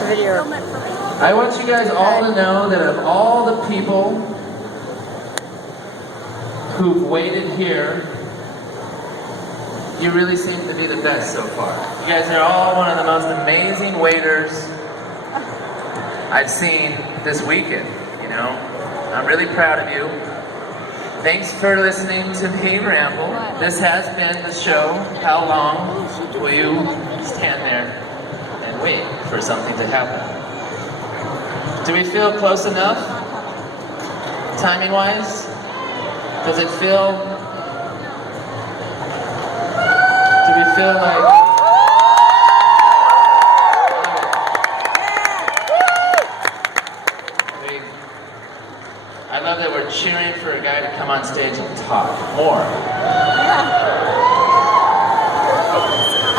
a video. I want you guys all to know that of all the people who've waited here, you really seem to be the best so far. You guys are all one of the most amazing waiters I've seen this weekend, you know? I'm really proud of you. Thanks for listening to me ramble. This has been the show. How long will you stand there and wait for something to happen? Do we feel close enough? Timing-wise? Does it feel... Do we feel like... I love that we're cheering for a guy to come on stage and talk more.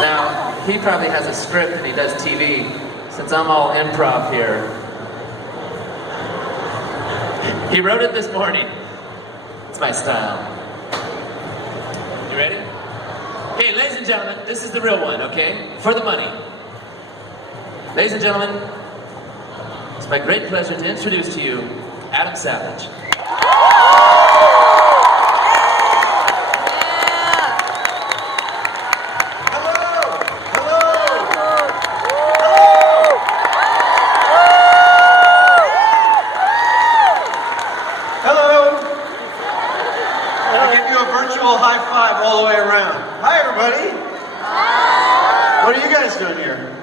Now, he probably has a script and he does TV. Since I'm all improv here, he wrote it this morning. It's my style. You ready? Okay, ladies and gentlemen, this is the real one, okay? For the money. Ladies and gentlemen, it's my great pleasure to introduce to you Adam Savage. All the way around. Hi, everybody. Hi. What are you guys doing here?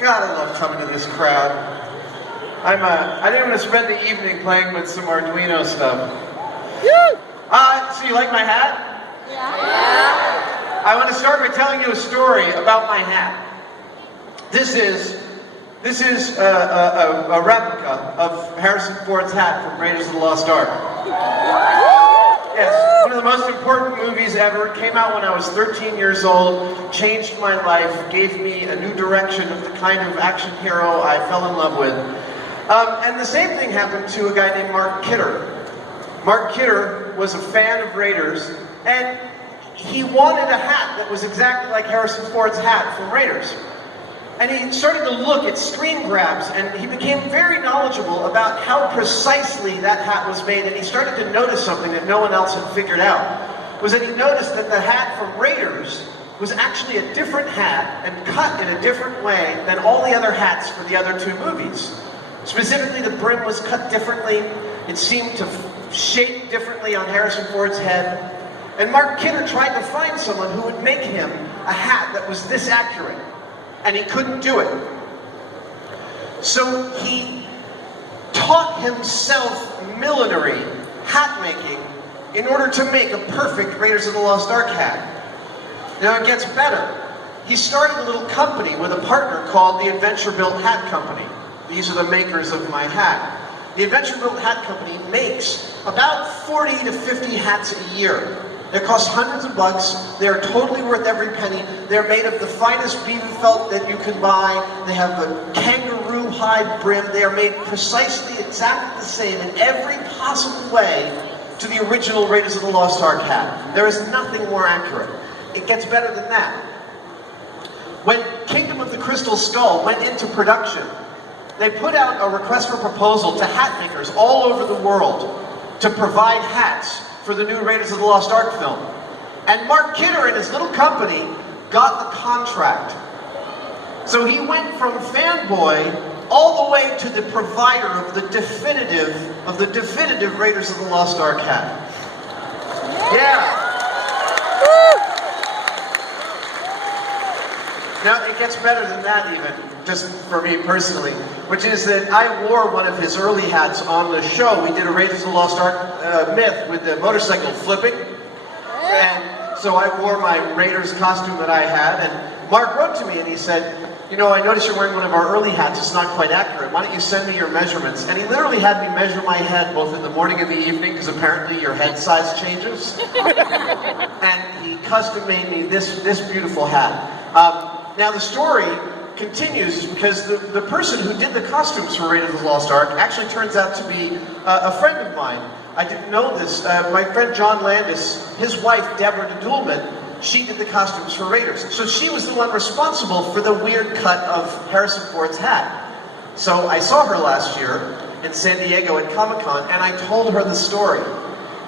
God, I love coming to this crowd. I think I'm going to spend the evening playing with some Arduino stuff. So you like my hat? Yeah. I want to start by telling you a story about my hat. This is a replica of Harrison Ford's hat from Raiders of the Lost Ark. Yes, one of the most important movies ever. It came out when I was 13 years old, changed my life, gave me a new direction of the kind of action hero I fell in love with. And the same thing happened to a guy named Mark Kidder. Mark Kidder was a fan of Raiders, and he wanted a hat that was exactly like Harrison Ford's hat from Raiders. And he started to look at screen grabs, and he became very knowledgeable about how precisely that hat was made, and he started to notice something that no one else had figured out, was that he noticed that the hat from Raiders was actually a different hat and cut in a different way than all the other hats for the other two movies. Specifically, the brim was cut differently, it seemed to shape differently on Harrison Ford's head, and Mark Kidder tried to find someone who would make him a hat that was this accurate. And he couldn't do it. So he taught himself millinery, hat making, in order to make a perfect Raiders of the Lost Ark hat. Now it gets better. He started a little company with a partner called the Adventure Built Hat Company. These are the makers of my hat. The Adventure Built Hat Company makes about 40 to 50 hats a year. They cost hundreds of bucks. They're totally worth every penny. They're made of the finest beaver felt that you can buy. They have a kangaroo hide brim. They are made precisely exactly the same in every possible way to the original Raiders of the Lost Ark hat. There is nothing more accurate. It gets better than that. When Kingdom of the Crystal Skull went into production, they put out a request for proposal to hat makers all over the world to provide hats for the new Raiders of the Lost Ark film. And Mark Kidder and his little company got the contract. So he went from fanboy all the way to the provider of the definitive Raiders of the Lost Ark hat. Yeah. Now, it gets better than that even, just for me personally, which is that I wore one of his early hats on the show. We did a Raiders of the Lost Ark myth with the motorcycle flipping, and so I wore my Raiders costume that I had, and Mark wrote to me and he said, you know, I noticed you're wearing one of our early hats, it's not quite accurate, why don't you send me your measurements? And he literally had me measure my head both in the morning and the evening, because apparently your head size changes, and he custom made me this beautiful hat. Now the story continues because the person who did the costumes for Raiders of the Lost Ark actually turns out to be a friend of mine. I didn't know this. My friend John Landis, his wife Deborah DeDuhlman, she did the costumes for Raiders. So she was the one responsible for the weird cut of Harrison Ford's hat. So I saw her last year in San Diego at Comic-Con, and I told her the story.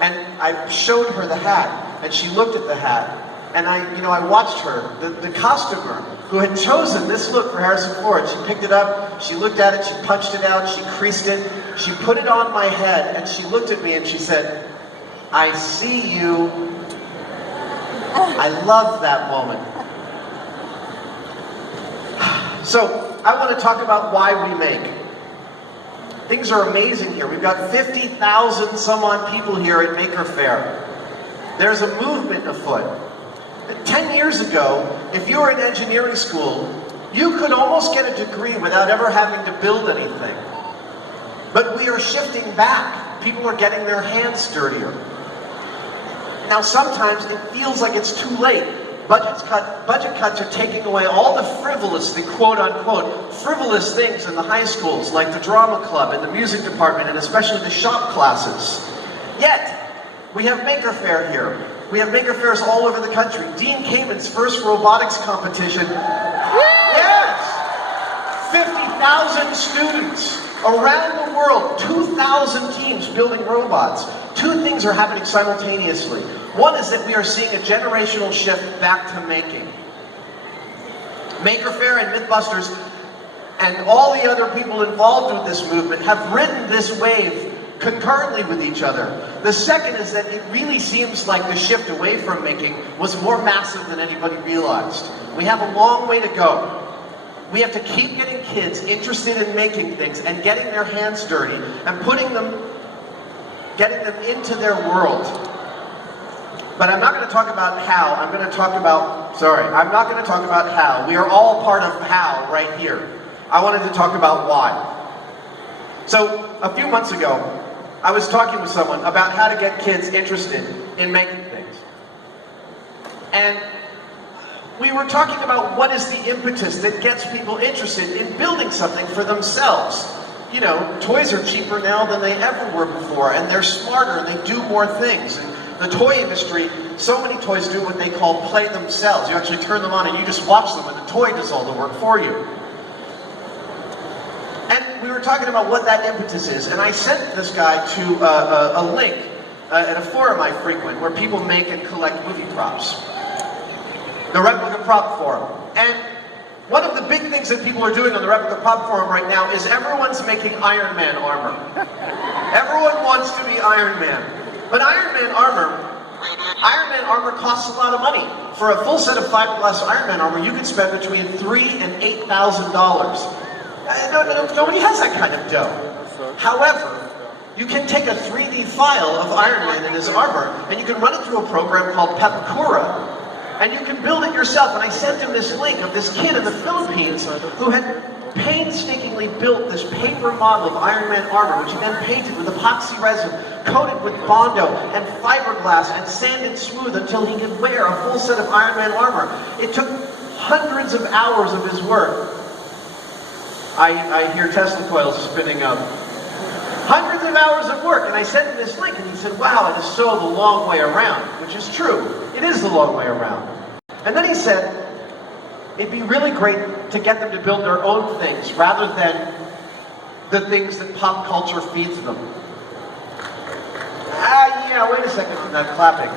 And I showed her the hat, and she looked at the hat. And I watched her, the costumer, who had chosen this look for Harrison Ford. She picked it up, she looked at it, she punched it out, she creased it, she put it on my head, and she looked at me and she said, "I see you." I love that moment. So, I want to talk about why we make. Things are amazing here. We've got 50,000 some odd people here at Maker Faire. There's a movement afoot. 10 years ago, if you were in engineering school, you could almost get a degree without ever having to build anything. But we are shifting back. People are getting their hands dirtier. Now sometimes it feels like it's too late. Budget cuts are taking away all the frivolous, the quote-unquote frivolous things in the high schools, like the drama club and the music department, and especially the shop classes. Yet, we have Maker Faire here. We have Maker Fairs all over the country. Dean Kamen's first robotics competition. Yes! 50,000 students around the world, 2,000 teams building robots. Two things are happening simultaneously. One is that we are seeing a generational shift back to making. Maker Faire and Mythbusters and all the other people involved with this movement have ridden this wave concurrently with each other. The second is that it really seems like the shift away from making was more massive than anybody realized. We have a long way to go. We have to keep getting kids interested in making things and getting their hands dirty and getting them into their world. But I'm not going to talk about how. I'm not going to talk about how. We are all part of how right here. I wanted to talk about why. So, a few months ago, I was talking with someone about how to get kids interested in making things. And we were talking about what is the impetus that gets people interested in building something for themselves. You know, toys are cheaper now than they ever were before, and they're smarter and they do more things. And the toy industry, so many toys do what they call play themselves. You actually turn them on and you just watch them and the toy does all the work for you. And we were talking about what that impetus is, and I sent this guy to a link at a forum I frequent where people make and collect movie props. The Replica Prop Forum. And one of the big things that people are doing on the Replica Prop Forum right now is everyone's making Iron Man armor. Everyone wants to be Iron Man. But Iron Man armor costs a lot of money. For a full set of fiberglass Iron Man armor, you can spend between $3,000 and $8,000. Nobody has that kind of dough. However, you can take a 3D file of Iron Man and his armor, and you can run it through a program called Pepakura, and you can build it yourself. And I sent him this link of this kid in the Philippines who had painstakingly built this paper model of Iron Man armor, which he then painted with epoxy resin, coated with Bondo and fiberglass, and sanded smooth until he could wear a full set of Iron Man armor. It took hundreds of hours of his work. I hear Tesla coils spinning up. Hundreds of hours of work, and I sent him this link, and he said, "Wow, it is so the long way around," which is true. It is the long way around. And then he said, it'd be really great to get them to build their own things, rather than the things that pop culture feeds them. Yeah, wait a second from that clapping.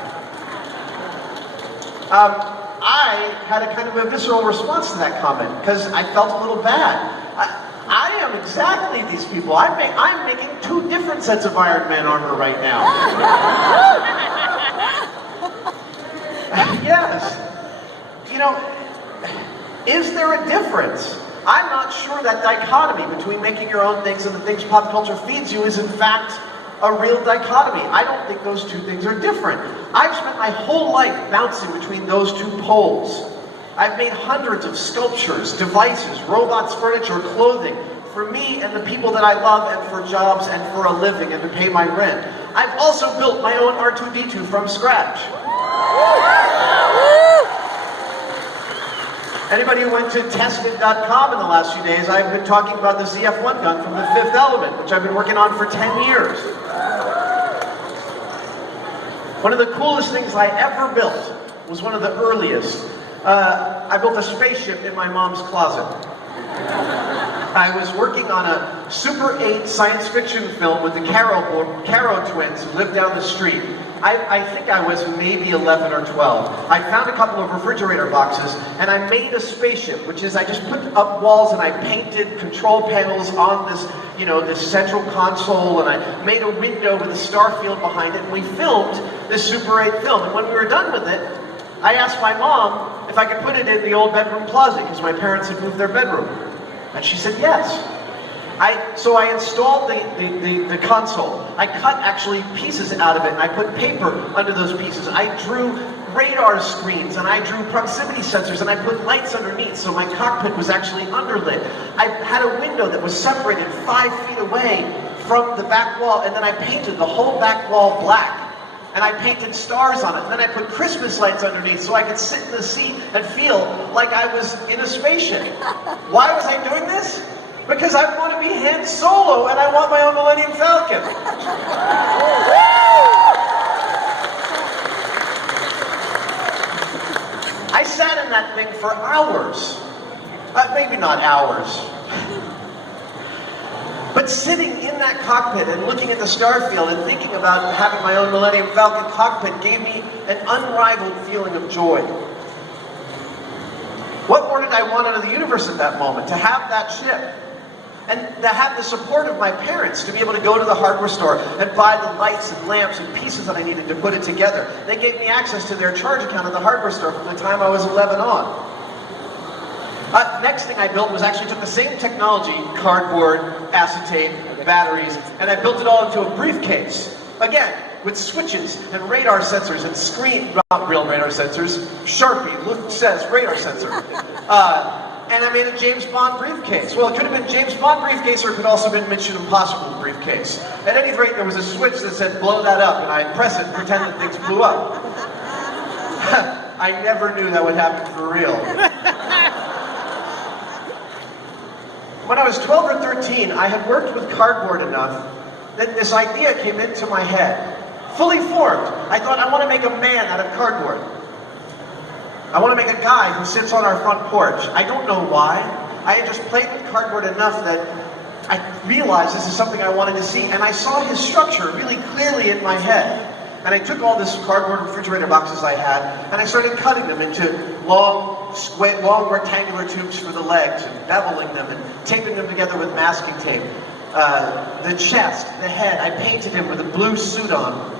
I had a kind of a visceral response to that comment, because I felt a little bad. I am exactly these people. I'm making two different sets of Iron Man armor right now. Yes. You know, is there a difference? I'm not sure that dichotomy between making your own things and the things pop culture feeds you is in fact a real dichotomy. I don't think those two things are different. I've spent my whole life bouncing between those two poles. I've made hundreds of sculptures, devices, robots, furniture, clothing, for me and the people that I love, and for jobs and for a living and to pay my rent. I've also built my own R2-D2 from scratch. Anybody who went to testfit.com in the last few days, I've been talking about the ZF-1 gun from The Fifth Element, which I've been working on for 10 years. One of the coolest things I ever built was one of the earliest. I built a spaceship in my mom's closet. I was working on a Super 8 science fiction film with the Caro twins who lived down the street. I think I was maybe 11 or 12. I found a couple of refrigerator boxes and I made a spaceship, which is I just put up walls and I painted control panels on this, this central console, and I made a window with a star field behind it, and we filmed this Super 8 film. And when we were done with it, I asked my mom if I could put it in the old bedroom closet because my parents had moved their bedroom. And she said yes. So I installed the console. I cut actually pieces out of it and I put paper under those pieces. I drew radar screens and I drew proximity sensors and I put lights underneath so my cockpit was actually underlit. I had a window that was separated 5 feet away from the back wall, and then I painted the whole back wall black. And I painted stars on it, and then I put Christmas lights underneath so I could sit in the seat and feel like I was in a spaceship. Why was I doing this? Because I want to be Han Solo and I want my own Millennium Falcon. I sat in that thing for hours. Maybe not hours. But sitting in that cockpit and looking at the star field and thinking about having my own Millennium Falcon cockpit gave me an unrivaled feeling of joy. What more did I want out of the universe at that moment? To have that ship. And to have the support of my parents, to be able to go to the hardware store and buy the lights and lamps and pieces that I needed to put it together. They gave me access to their charge account at the hardware store from the time I was 11 on. Next thing I built was actually took the same technology, cardboard, acetate, batteries, and I built it all into a briefcase. Again, with switches and radar sensors and screen, not real radar sensors, Sharpie, Luke says radar sensor. And I made a James Bond briefcase. Well, it could have been James Bond briefcase, or it could also have been Mission Impossible briefcase. At any rate, there was a switch that said blow that up, and I press it and pretend that things blew up. I never knew that would happen for real. When I was 12 or 13, I had worked with cardboard enough that this idea came into my head. Fully formed. I thought, I want to make a man out of cardboard. I want to make a guy who sits on our front porch. I don't know why. I had just played with cardboard enough that I realized this is something I wanted to see, and I saw his structure really clearly in my head. And I took all this cardboard refrigerator boxes I had, and I started cutting them into long rectangular tubes for the legs, and beveling them, and taping them together with masking tape. The chest, the head, I painted him with a blue suit on.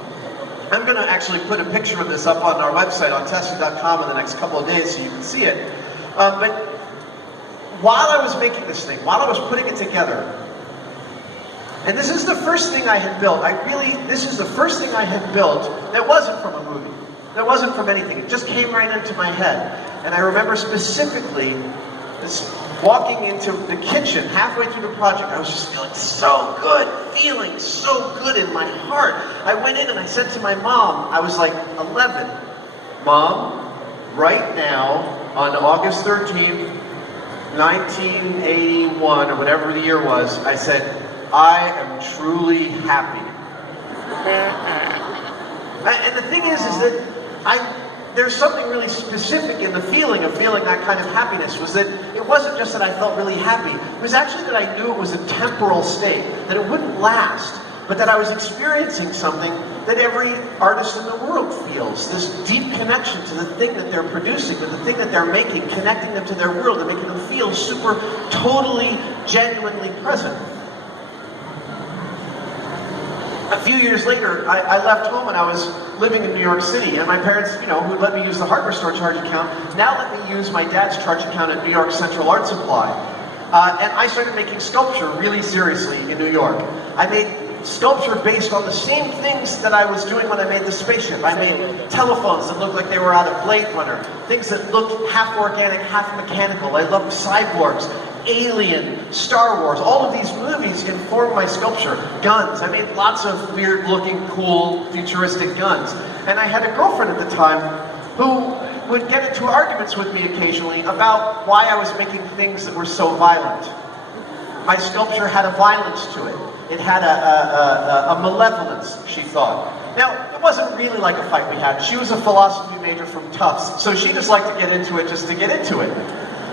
I'm going to actually put a picture of this up on our website on Tesla.com in the next couple of days so you can see it. But while I was making this thing, while I was putting it together, and this is the first thing I had built, this is the first thing I had built that wasn't from a movie. That wasn't from anything. It just came right into my head. And I remember specifically this walking into the kitchen halfway through the project. I was just feeling so good, feeling so good in my heart. I went in and I said to my mom, I was like 11, Mom, right now on August 13th, 1981, or whatever the year was, I said, I am truly happy. And the thing is that there's something really specific in the feeling of feeling that kind of happiness, was that it wasn't just that I felt really happy. It was actually that I knew it was a temporal state, that it wouldn't last, but that I was experiencing something that every artist in the world feels. This deep connection to the thing that they're producing, to the thing that they're making, connecting them to their world and making them feel super, totally, genuinely present. A few years later, I left home and I was living in New York City, and my parents, who let me use the hardware store charge account, now let me use my dad's charge account at New York Central Art Supply. And I started making sculpture really seriously in New York. I made sculpture based on the same things that I was doing when I made the spaceship. I made telephones that looked like they were out of Blade Runner, things that looked half organic, half mechanical. I loved cyborgs, Alien, Star Wars. All of these movies informed my sculpture. Guns. I made lots of weird-looking, cool, futuristic guns. And I had a girlfriend at the time who would get into arguments with me occasionally about why I was making things that were so violent. My sculpture had a violence to it. It had a malevolence, she thought. Now, it wasn't really like a fight we had. She was a philosophy major from Tufts, so she just liked to get into it just to get into it.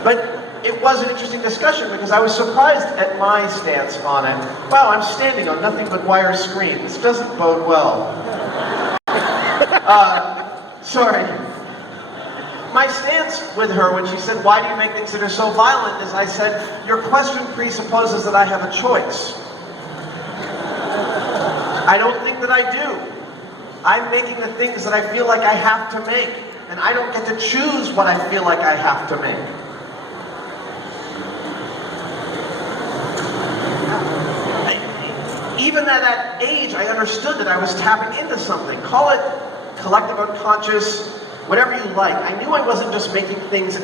But it was an interesting discussion because I was surprised at my stance on it. Wow, I'm standing on nothing but wire screen. This doesn't bode well. Sorry. My stance with her when she said, why do you make things that are so violent, is I said, your question presupposes that I have a choice. I don't think that I do. I'm making the things that I feel like I have to make, and I don't get to choose what I feel like I have to make. Even at that age, I understood that I was tapping into something. Call it collective unconscious, whatever you like. I knew I wasn't just making things in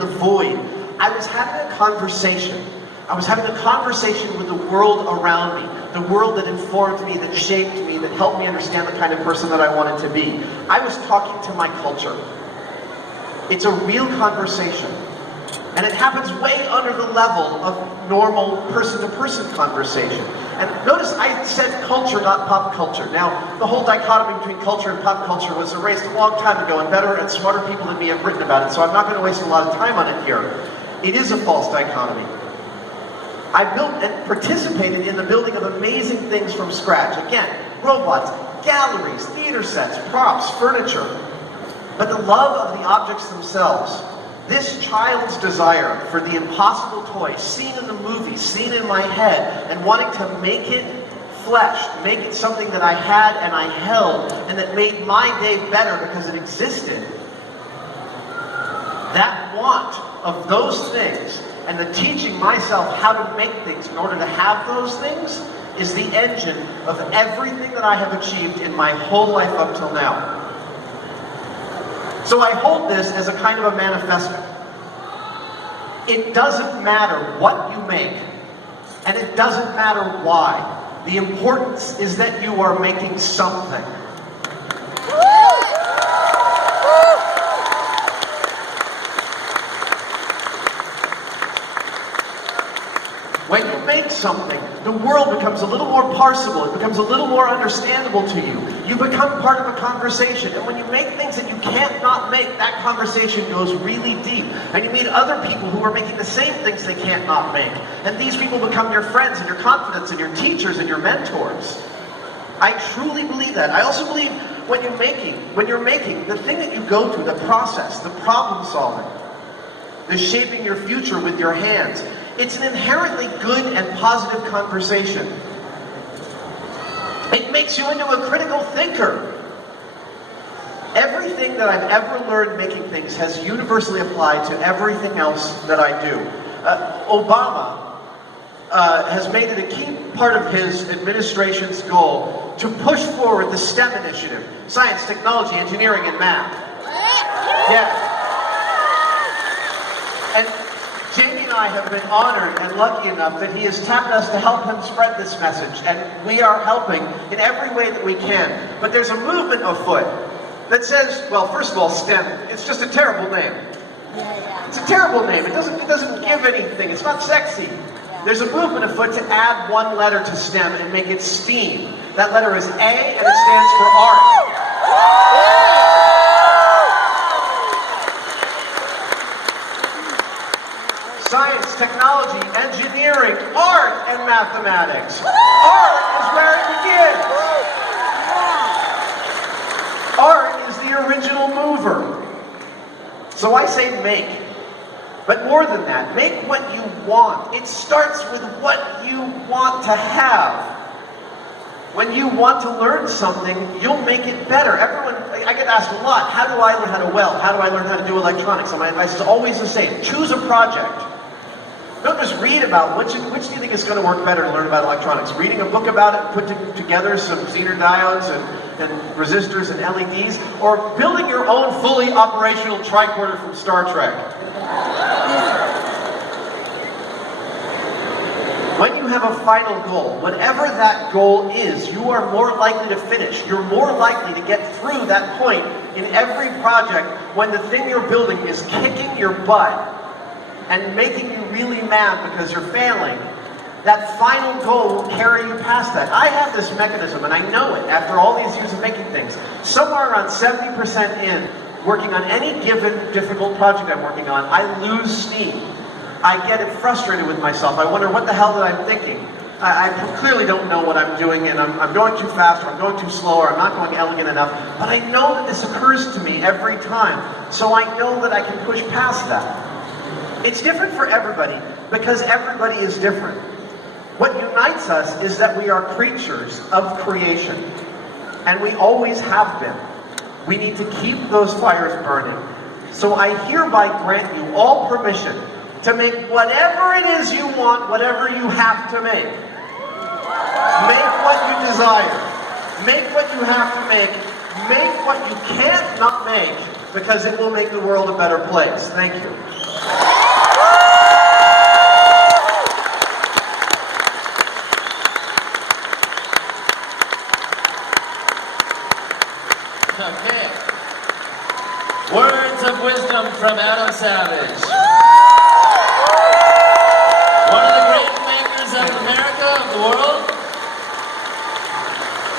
the void. I was having a conversation. I was having a conversation with the world around me, the world that informed me, that shaped me, that helped me understand the kind of person that I wanted to be. I was talking to my culture. It's a real conversation. And it happens way under the level of normal person-to-person conversation. And notice I said culture, not pop culture. Now, the whole dichotomy between culture and pop culture was erased a long time ago, and better and smarter people than me have written about it, so I'm not going to waste a lot of time on it here. It is a false dichotomy. I built and participated in the building of amazing things from scratch. Again, robots, galleries, theater sets, props, furniture. But the love of the objects themselves, this child's desire for the impossible toy, seen in the movies, seen in my head, and wanting to make it flesh, make it something that I had and I held, and that made my day better because it existed. That want of those things, and the teaching myself how to make things in order to have those things, is the engine of everything that I have achieved in my whole life up till now. So I hold this as a kind of a manifesto. It doesn't matter what you make, and it doesn't matter why. The importance is that you are making something. When you make something, the world becomes a little more parsable, it becomes a little more understandable to you. You become part of a conversation, and when you make things that you can't not make, that conversation goes really deep. And you meet other people who are making the same things they can't not make. And these people become your friends and your confidants and your teachers and your mentors. I truly believe that. I also believe when you're making, the thing that you go through, the process, the problem solving, the shaping your future with your hands, it's an inherently good and positive conversation. It makes you into a critical thinker. Everything that I've ever learned making things has universally applied to everything else that I do. Obama has made it a key part of his administration's goal to push forward the STEM initiative: science, technology, engineering, and math. Yeah. And Jamie and I have been honored and lucky enough that he has tapped us to help him spread this message, and we are helping in every way that we can. But there's a movement afoot that says, well, first of all, STEM, it's just a terrible name. It's a terrible name. It doesn't give anything. It's not sexy. There's a movement afoot to add one letter to STEM and make it STEAM. That letter is A, and it stands for art. Science, technology, engineering, art, and mathematics. Art is where it begins. Art is the original mover. So I say make. But more than that, make what you want. It starts with what you want to have. When you want to learn something, you'll make it better. I get asked a lot, how do I learn how to weld? How do I learn how to do electronics? And my advice is always the same. Choose a project. Don't just read about which do you think is going to work better to learn about electronics. Reading a book about it, putting together some Zener diodes and resistors and LEDs, or building your own fully operational tricorder from Star Trek. When you have a final goal, whatever that goal is, you are more likely to finish. You're more likely to get through that point in every project when the thing you're building is kicking your butt and making you really mad because you're failing. that final goal will carry you past that. I have this mechanism, and I know it after all these years of making things. Somewhere around 70% in, working on any given difficult project I'm working on, I lose steam. I get frustrated with myself. I wonder what the hell that I'm thinking. I clearly don't know what I'm doing, and I'm going too fast, or I'm going too slow, or I'm not going elegant enough. But I know that this occurs to me every time, so I know that I can push past that. It's different for everybody, because everybody is different. What unites us is that we are creatures of creation, and we always have been. We need to keep those fires burning. So I hereby grant you all permission to make whatever it is you want, whatever you have to make. Make what you desire. Make what you have to make. Make what you can't not make, because it will make the world a better place. Thank you. Okay. Words of wisdom from Adam Savage. One of the great makers of America, of the world.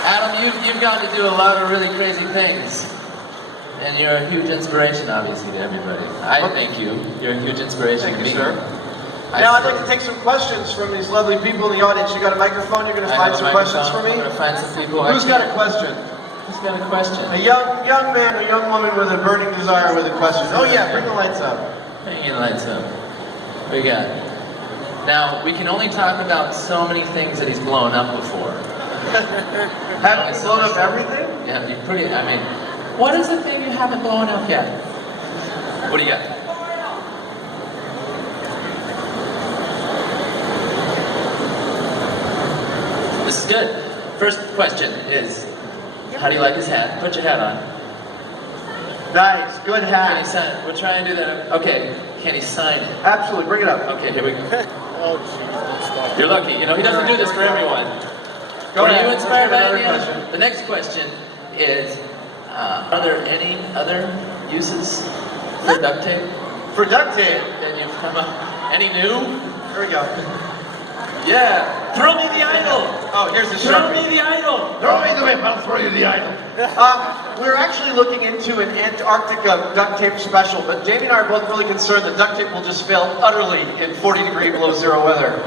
Adam, you've gotten to do a lot of really crazy things. And you're a huge inspiration, obviously, to everybody. I thank you. You're a huge inspiration to me. Thank you, sir. Now I'd like to take some questions from these lovely people in the audience. You got a microphone? You're going to find some questions for me? I'm going to find some people. Who's got a question? Who's got a question? A young man or young woman with a burning desire with a question. Oh yeah, bring the lights up. Bring the lights up. What we got? Now, we can only talk about so many things that he's blown up before. Haven't you blown up everything? Yeah, you what is the thing you haven't blown up yet? What do you got? This is good. First question is, how do you like his hat? Put your hat on. Nice, good Can he hat. sign it? We'll try and do that. Okay, can he sign it? Absolutely, bring it up. Okay, here we go. You're lucky. You know, he doesn't do this for everyone. Go Were ahead. you inspired by Another any question. other? The next question is, are there any other uses for duct tape For duct tape, that you've come up? Any new? here we go. Yeah. Throw me the idol. Oh, here's the Throw me Sharpie. the idol. Throw me the whip, I'll throw you the idol. We're actually looking into an Antarctica duct tape special, but Jamie and I are both really concerned that duct tape will just fail utterly in 40-degree below zero weather.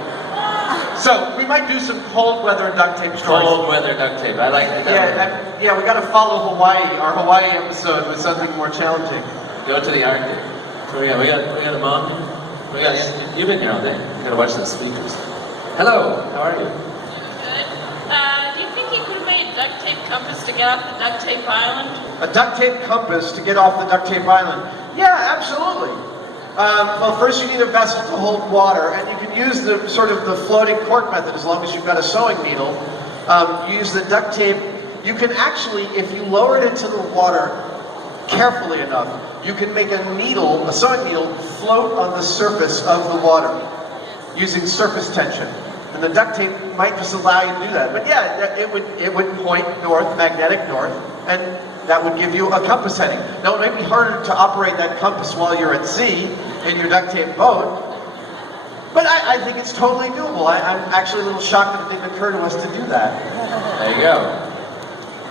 So we might do some cold weather duct tape stories. Cold weather duct tape. I like that. Yeah, we got to follow Hawaii. Our Hawaii episode with something more challenging. Go to the Arctic. So we got a mom. You've been here all day. You gotta watch those speakers. Hello. How are you? Good. Do you think you could have made a duct tape compass to get off the duct tape island? A duct tape compass to get off the duct tape island. Yeah, absolutely. Well, first you need a vessel to hold water, and you can use the sort of the floating cork method as long as you've got a sewing needle. You use the duct tape. You can actually, if you lower it into the water carefully enough, you can make a needle, a sewing needle, float on the surface of the water using surface tension. And the duct tape might just allow you to do that. But yeah, it would point north, magnetic north, and that would give you a compass heading. Now it might be harder to operate that compass while you're at sea in your duct tape boat, but I think it's totally doable. I'm actually a little shocked that it didn't occur to us to do that. There you go.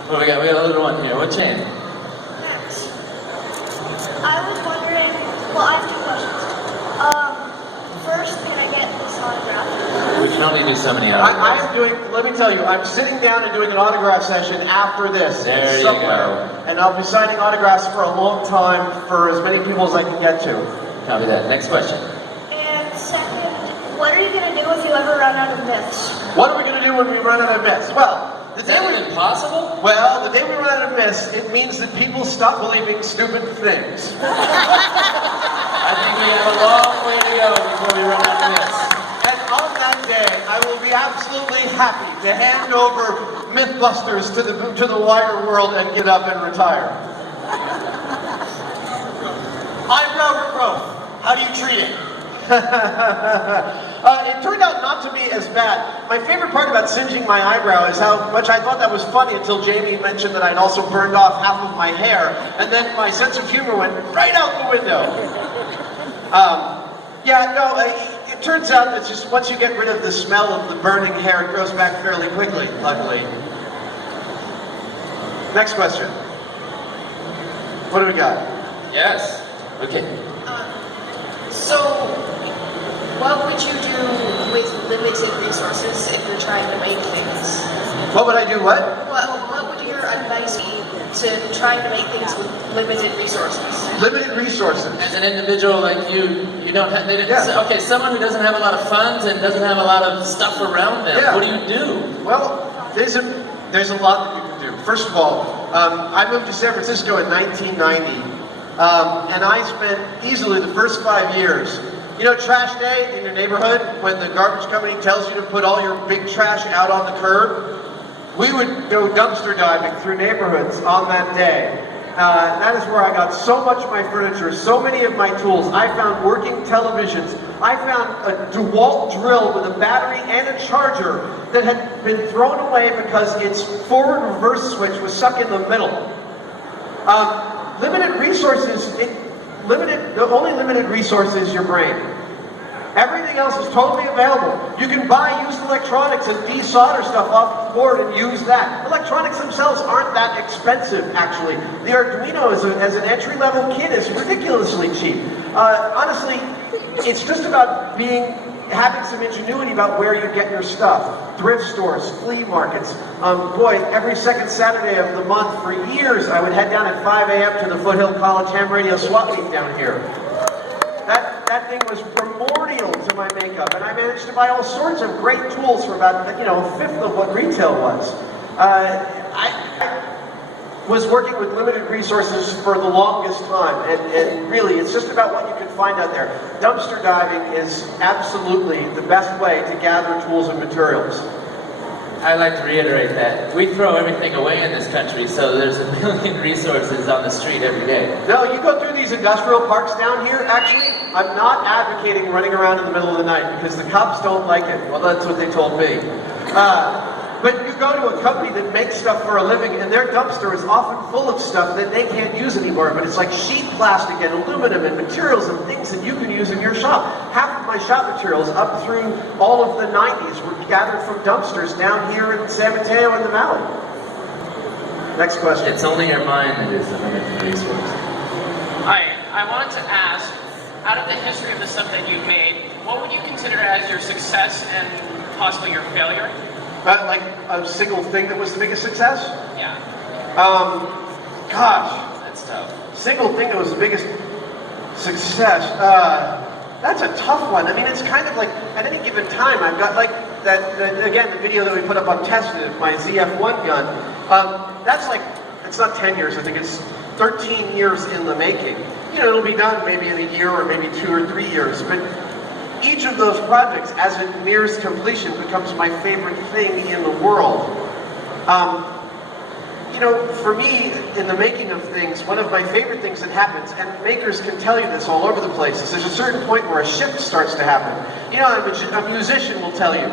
What we got? We got a little one here. What's your name? Max. I was wondering, well, I have two questions. First, can I get this autograph? We can only do so many I hours. am doing, let me tell you, I'm sitting down and doing an autograph session after this. There you somewhere. go. And I'll be signing autographs for a long time for as many people as I can get to. Copy that. Next question. And second, what are you going to do if you ever run out of myths? What are we going to do when we run out of myths? Well, the Is day that we even possible? Well, the day we run out of myths, it means that people stop believing stupid things. I think we have a long way to go before we run out of myths. And on that day, I will be absolutely happy to hand over Mythbusters to the wider world and get up and retire. Eyebrow regrowth. How do you treat it? It turned out not to be as bad. My favorite part about singeing my eyebrow is how much I thought that was funny until Jamie mentioned that I'd also burned off half of my hair, and then my sense of humor went right out the window. it turns out that just once you get rid of the smell of the burning hair, it grows back fairly quickly, luckily. Next question. What do we got? Yes. Okay. So, what would you do with limited resources if you're trying to make things? What would I do? What? What would your advice be to trying to make things with limited resources? Limited resources. As an individual like you don't have. Yeah. Okay, someone who doesn't have a lot of funds and doesn't have a lot of stuff around them. Yeah. What do you do? Well, there's a lot that you can do. First of all, I moved to San Francisco in 1990, and I spent easily the first 5 years. You know, trash day in your neighborhood, when the garbage company tells you to put all your big trash out on the curb? We would go dumpster diving through neighborhoods on that day. That is where I got so much of my furniture, so many of my tools. I found working televisions. I found a DeWalt drill with a battery and a charger that had been thrown away because its forward-reverse switch was stuck in the middle. Limited resources, the only limited resource is your brain. Everything else is totally available. You can buy used electronics and de-solder stuff off the board and use that. Electronics themselves aren't that expensive, actually. The Arduino as an entry-level kit is ridiculously cheap. Honestly, it's just about having some ingenuity about where you get your stuff. Thrift stores, flea markets. Boy, every second Saturday of the month for years, I would head down at 5 a.m. to the Foothill College Ham Radio swap meet down here. That thing was primordial to my makeup, and I managed to buy all sorts of great tools for about, a fifth of what retail was. I was working with limited resources for the longest time, and really, it's just about what you can find out there. Dumpster diving is absolutely the best way to gather tools and materials. I'd like to reiterate that we throw everything away in this country, so there's a million resources on the street every day. No, you go through these industrial parks down here, actually, I'm not advocating running around in the middle of the night because the cops don't like it. Well, that's what they told me. But you go to a company that makes stuff for a living, and their dumpster is often full of stuff that they can't use anymore, but it's like sheet plastic and aluminum and materials and things that you can use in your shop. Half of my shop materials up through all of the 90s were gathered from dumpsters down here in San Mateo in the valley. Next question. It's only your mind that is a limited resource. Hi, I wanted to ask, out of the history of the stuff that you've made, what would you consider as your success and possibly your failure? Like a single thing that was the biggest success? Yeah. Gosh. That's tough. Single thing that was the biggest success. That's a tough one. I mean, it's kind of like, at any given time, I've got like again, the video that we put up on Tested, my ZF-1 gun. That's like, it's not 10 years, I think it's 13 years in the making. It'll be done maybe in a year or maybe 2 or 3 years, but each of those projects, as it nears completion, becomes my favorite thing in the world. For me, in the making of things, one of my favorite things that happens, and makers can tell you this all over the place, is there's a certain point where a shift starts to happen. A musician will tell you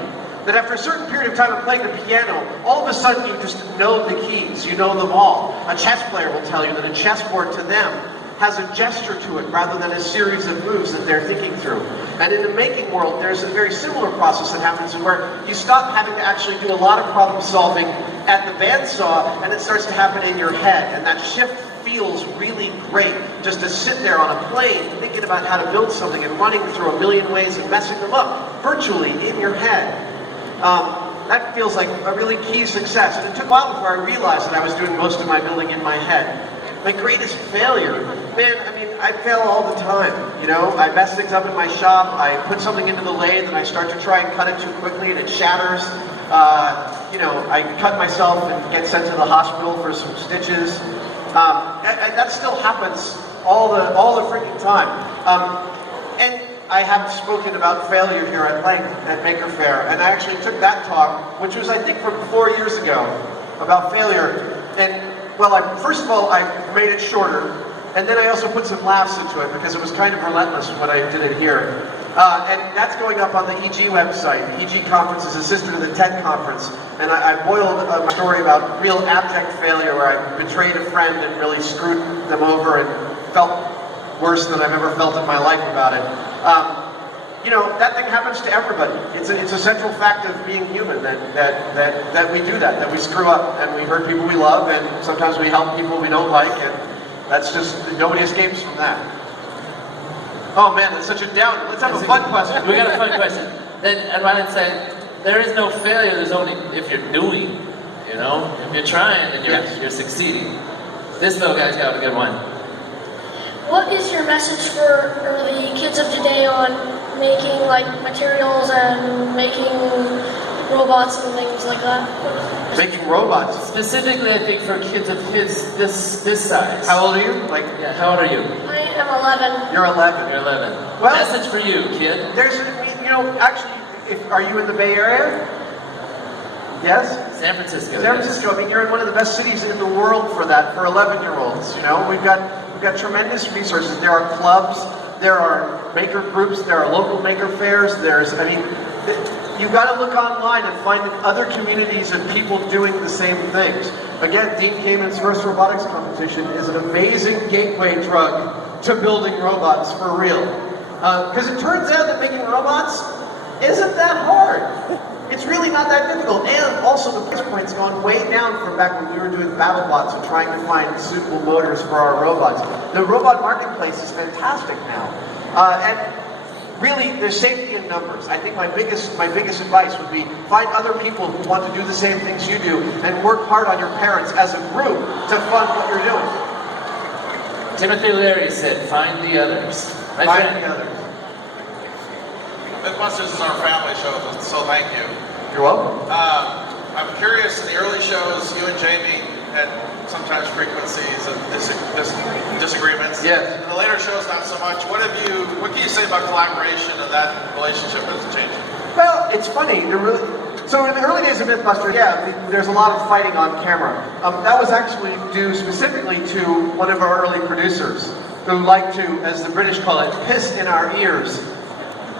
that after a certain period of time of playing the piano, all of a sudden you just know the keys, you know them all. A chess player will tell you that a chessboard to them has a gesture to it rather than a series of moves that they're thinking through. And in the making world, there's a very similar process that happens where you stop having to actually do a lot of problem solving at the bandsaw, and it starts to happen in your head. And that shift feels really great, just to sit there on a plane thinking about how to build something and running through a million ways and messing them up virtually in your head. That feels like a really key success. And it took a while before I realized that I was doing most of my building in my head. My greatest failure, man, I fail all the time, I mess things up in my shop, I put something into the lathe and I start to try and cut it too quickly and it shatters. I cut myself and get sent to the hospital for some stitches. That still happens all the freaking time. And I have spoken about failure here at length at Maker Faire, and I actually took that talk, which was I think from 4 years ago, about failure. And first of all, I made it shorter, and then I also put some laughs into it because it was kind of relentless when I did it here. And that's going up on the EG website. The EG conference is a sister to the TED conference, and I boiled a story about real abject failure where I betrayed a friend and really screwed them over and felt worse than I've ever felt in my life about it. you know, that thing happens to everybody. It's a central fact of being human that we do that we screw up and we hurt people we love, and sometimes we help people we don't like, and that's just, nobody escapes from that. Oh man, that's such a downer. Let's have a fun question. We got a fun question. Then I'd say, there is no failure, there's only if you're doing, you know? If you're trying, then you're succeeding. This little guy's got a good one. What is your message for the kids of today on making like materials and making robots and things like that? Making robots. Specifically, I think for kids of this size. How old are you? Like, Yeah, how old are you? I am 11. you're 11. You're 11. Well- Message for you, kid. There's, you know, actually, are you in the Bay Area? Yes? San Francisco. San Francisco. I mean, you're in one of the best cities in the world for that, for 11-years. You know, we've got tremendous resources. There are clubs, there are maker groups, there are local maker fairs. You got to look online and find other communities of people doing the same things. Again, Dean Kamen's first robotics competition is an amazing gateway drug to building robots for real. Because it turns out that making robots isn't that hard. It's really not that difficult. And also the price point's gone way down from back when we were doing BattleBots and trying to find suitable motors for our robots. The robot marketplace is fantastic now. And really, there's safety in numbers. I think my biggest advice would be find other people who want to do the same things you do and work hard on your parents as a group to fund what you're doing. Timothy Leary said, find the others. My Find friend. the others. Mythbusters is our family show, so thank you. You're welcome. I'm curious, in the early shows, you and Jamie had sometimes frequencies of disagreements. Yes. In the later shows, not so much. What can you say about collaboration and that relationship as it changed? Well, it's funny. So in the early days of Mythbusters, there's a lot of fighting on camera. That was actually due specifically to one of our early producers who liked to, as the British call it, piss in our ears,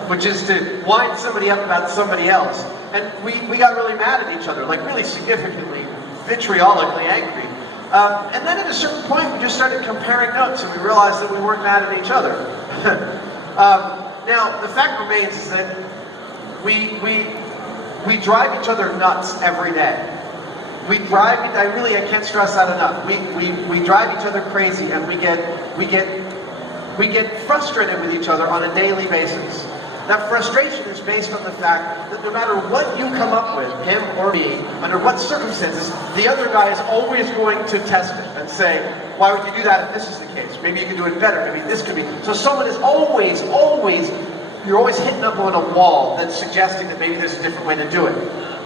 which is to wind somebody up about somebody else. And we got really mad at each other, like really significantly, vitriolically angry. And then at a certain point, we just started comparing notes, and we realized that we weren't mad at each other. Now, the fact remains is that we drive each other nuts every day. I can't stress that enough. We drive each other crazy, and we get frustrated with each other on a daily basis. That frustration is based on the fact that no matter what you come up with, him or me, under what circumstances, the other guy is always going to test it and say, why would you do that if this is the case? Maybe you can do it better, maybe this could be. So someone is you're always hitting up on a wall that's suggesting that maybe there's a different way to do it.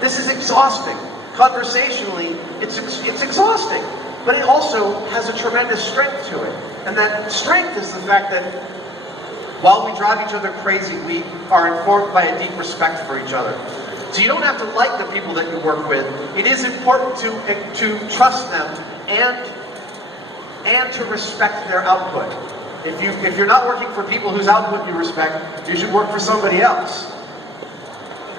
This is exhausting. Conversationally, it's exhausting. But it also has a tremendous strength to it. And that strength is the fact that while we drive each other crazy, we are informed by a deep respect for each other. So you don't have to like the people that you work with. It is important to trust them and to respect their output. If you're not working for people whose output you respect, you should work for somebody else.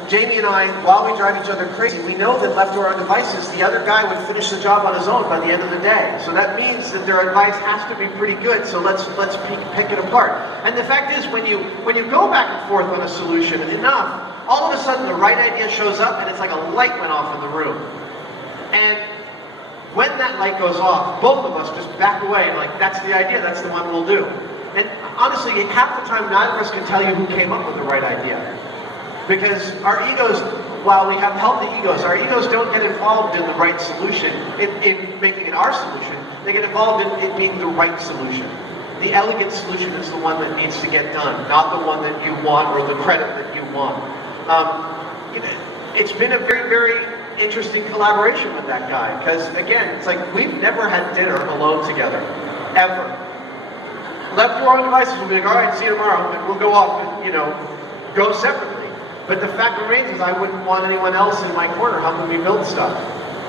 Jamie and I, while we drive each other crazy, we know that left to our own devices, the other guy would finish the job on his own by the end of the day. So that means that their advice has to be pretty good. So let's pick it apart. And the fact is, when you go back and forth on a solution enough, all of a sudden the right idea shows up, and it's like a light went off in the room. And when that light goes off, both of us just back away and like, that's the idea, that's the one we'll do. And honestly, half the time, neither of us can tell you who came up with the right idea. Because our egos, while we have healthy egos, our egos don't get involved in the right solution, in making it our solution. They get involved in it being the right solution. The elegant solution is the one that needs to get done, not the one that you want or the credit that you want. It's been a very, very interesting collaboration with that guy. Because again, it's like we've never had dinner alone together, ever. Left to our own devices, we'll be like, all right, see you tomorrow, and we'll go off and, go separately. But the fact remains is I wouldn't want anyone else in my corner helping me build stuff.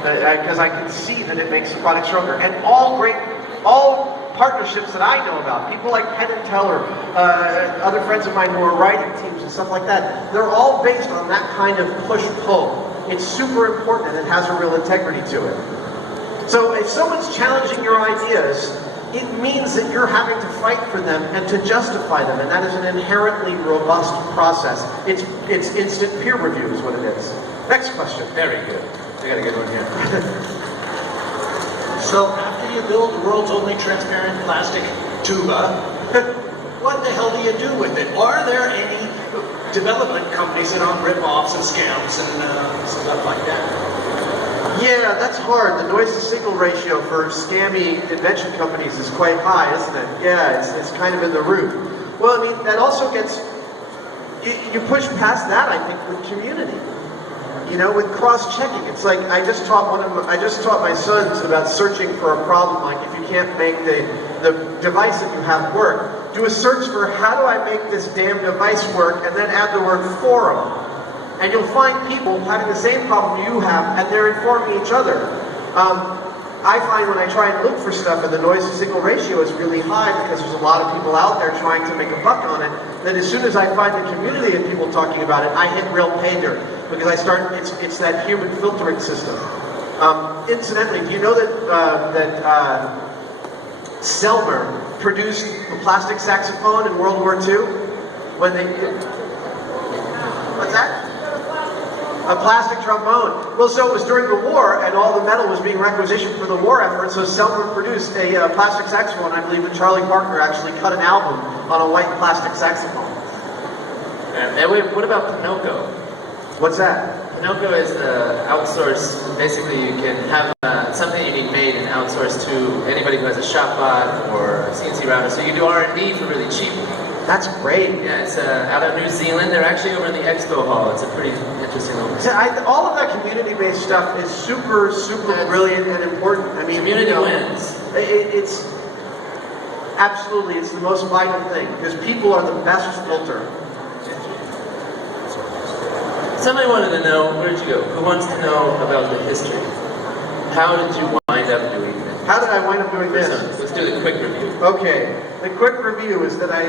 Because I can see that it makes the product stronger. And all partnerships that I know about, people like Penn and Teller, other friends of mine who are writing teams and stuff like that, they're all based on that kind of push-pull. It's super important and it has a real integrity to it. So if someone's challenging your ideas, it means that you're having to fight for them and to justify them, and that is an inherently robust process. It's instant peer review is what it is. Next question. Very good. I got a good one here. So after you build the world's only transparent plastic tuba, what the hell do you do with it? Are there any development companies that aren't rip-offs and scams and stuff like that? Yeah, that's hard. The noise-to-signal ratio for scammy invention companies is quite high, isn't it? Yeah, it's kind of in the roof. Well, I mean, that also gets, you push past that, I think, with community. You know, with cross-checking. It's like, I just taught my sons about searching for a problem, like if you can't make the device that you have work, do a search for how do I make this damn device work, and then add the word forum. And you'll find people having the same problem you have, and they're informing each other. I find when I try and look for stuff and the noise-to-signal ratio is really high because there's a lot of people out there trying to make a buck on it, that as soon as I find a community of people talking about it, I hit real pay dirt. Because I start, it's that human filtering system. Incidentally, do you know that Selmer produced the plastic saxophone in World War II? When they... What's that? A plastic trombone. Well, so it was during the war, and all the metal was being requisitioned for the war effort, so Selmer produced a plastic saxophone. I believe that Charlie Parker actually cut an album on a white plastic saxophone. And wait, what about Pinocchio? What's that? Pinocchio is outsourced. Basically, you can have something you need made and outsource to anybody who has a shopbot or a CNC router. So you do R&D for really cheap. That's great. Yeah, it's out of New Zealand. They're actually over in the expo hall. It's a pretty interesting little... So all of that community-based stuff is super, super brilliant and important. I mean, community wins. It's absolutely, it's the most vital thing because people are the best filter. Somebody wanted to know, where'd you go? Who wants to know about the history? How did you wind up doing this? How did I wind up doing this? Let's do the quick review. Okay, the quick review is that I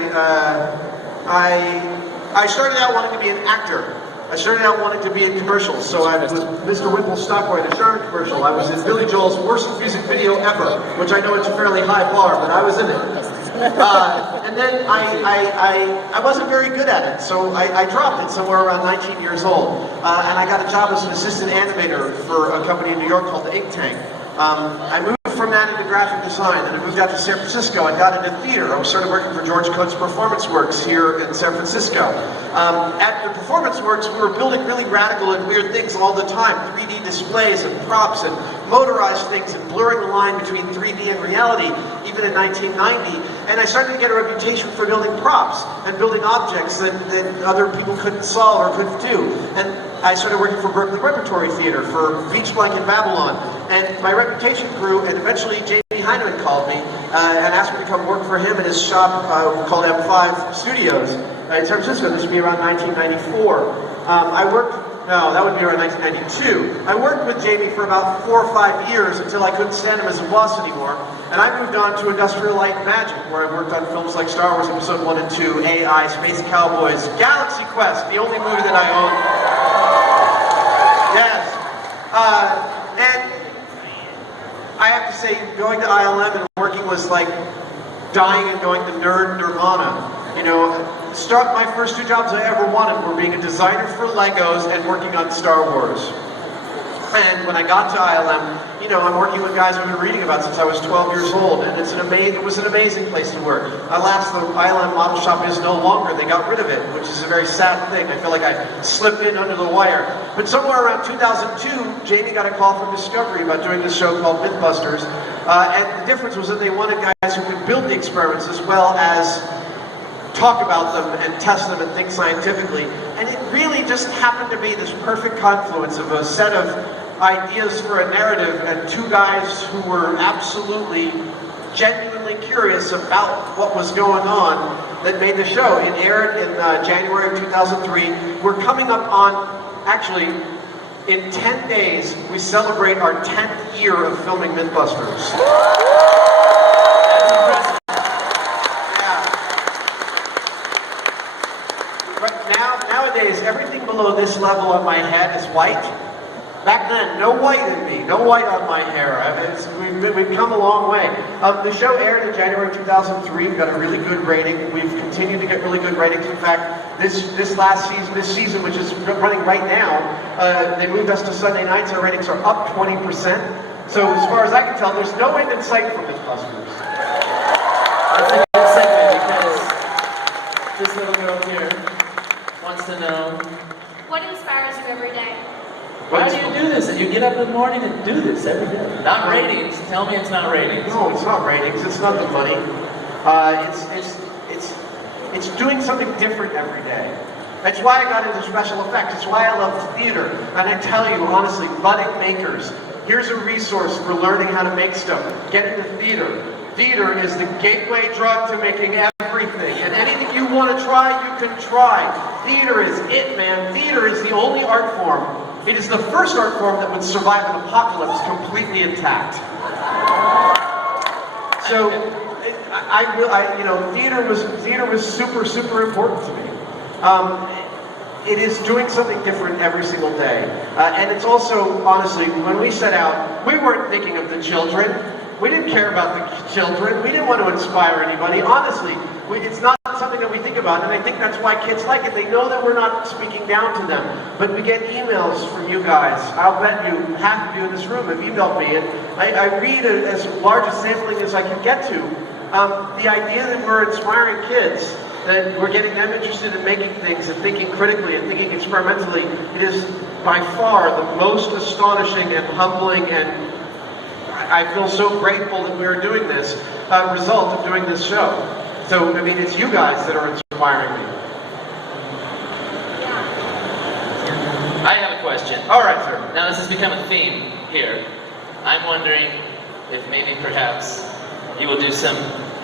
started out wanting to be an actor. I started out wanting to be in commercials, so I was Mr. Whipple's Stockway, the Shark commercial. I was in Billy Joel's worst music video ever, which I know it's a fairly high bar, but I was in it. And then I wasn't very good at it, so I dropped it somewhere around 19 years old. And I got a job as an assistant animator for a company in New York called the Ink Tank. I moved from that into graphic design, and I moved out to San Francisco and got into theater. I started working for George Coates Performance Works here in San Francisco. At the Performance Works, we were building really radical and weird things all the time. 3D displays and props and motorized things and blurring the line between 3D and reality, even in 1990. And I started to get a reputation for building props and building objects that other people couldn't solve or couldn't do. And I started working for Berkeley Repertory Theater for Beach Blanket Babylon. And my reputation grew, and eventually Jamie Heineman called me and asked me to come work for him in his shop called M5 Studios in San Francisco. This would be around 1994. No, that would be around 1992. I worked with Jamie for about 4 or 5 years until I couldn't stand him as a boss anymore. And I moved on to Industrial Light and Magic, where I worked on films like Star Wars Episode 1 and 2, AI, Space Cowboys, Galaxy Quest, the only movie that I own. Yes. And I have to say, going to ILM and working was like dying and going to nerd nirvana. You know, my first 2 jobs I ever wanted were being a designer for Legos and working on Star Wars. And when I got to ILM, you know, I'm working with guys I've been reading about since I was 12 years old, and it was an amazing place to work. Alas, the ILM model shop is no longer. They got rid of it, which is a very sad thing. I feel like I slipped in under the wire. But somewhere around 2002, Jamie got a call from Discovery about doing this show called Mythbusters, and the difference was that they wanted guys who could build the experiments as well as talk about them and test them and think scientifically. And it really just happened to be this perfect confluence of a set of ideas for a narrative and 2 guys who were absolutely, genuinely curious about what was going on that made the show. It aired in January of 2003. We're coming up on, actually, in 10 days, we celebrate our 10th year of filming Mythbusters. Nowadays, everything below this level on my head is white. Back then, no white in me, no white on my hair. We've come a long way. The show aired in January 2003. We got a really good rating. We've continued to get really good ratings. In fact, this season, which is running right now, they moved us to Sunday nights. Our ratings are up 20%. So as far as I can tell, there's no end in sight for Mythbusters. That's a good segment because this little girl here wants to know, What inspires you every day? why do you do this? And you get up in the morning and do this every day. Not ratings. Tell me it's not ratings. No, it's not ratings. It's not the money. It's doing something different every day. That's why I got into special effects. It's why I love theater. And I tell you, honestly, budding makers, here's a resource for learning how to make stuff. Get into theater. Theater is the gateway drug to making everything. And anything you want to try, you can try. Theater is it, man. Theater is the only art form. It is the first art form that would survive an apocalypse completely intact. So, theater was super important to me. It is doing something different every single day. And it's also, honestly, when we set out, we weren't thinking of the children. We didn't care about the children. We didn't want to inspire anybody. Honestly, it's not something that we think about, and I think that's why kids like it. They know that we're not speaking down to them. But we get emails from you guys. I'll bet you half of you in this room have emailed me, and I read as large a sampling as I can get to. The idea that we're inspiring kids, that we're getting them interested in making things and thinking critically and thinking experimentally, it is by far the most astonishing and humbling, and I feel so grateful that we're doing this result of doing this show. So, I mean, it's you guys that are inspiring me. I have a question. All right, sir. Now this has become a theme here. I'm wondering if maybe perhaps you will do some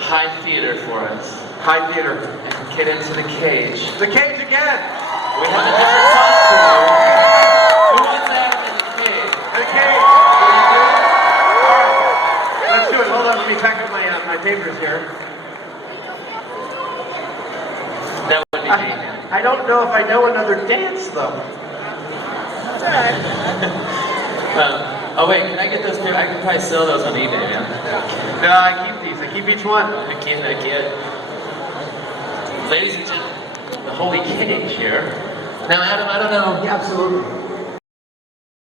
high theater for us. High theater. And get into the cage. The cage again! We have a different song for you. Who wants Adam in the cage? The cage! All right. Let's do it. Hold on, let me pack up my papers here. That would be me. I don't know if I know another dance, though. Oh wait, can I get those papers? I can probably sell those on eBay, man. No, I keep these. I keep each one. I can't. Ladies and gentlemen, the holy cage here. Now, Adam, I don't know. Yeah, absolutely.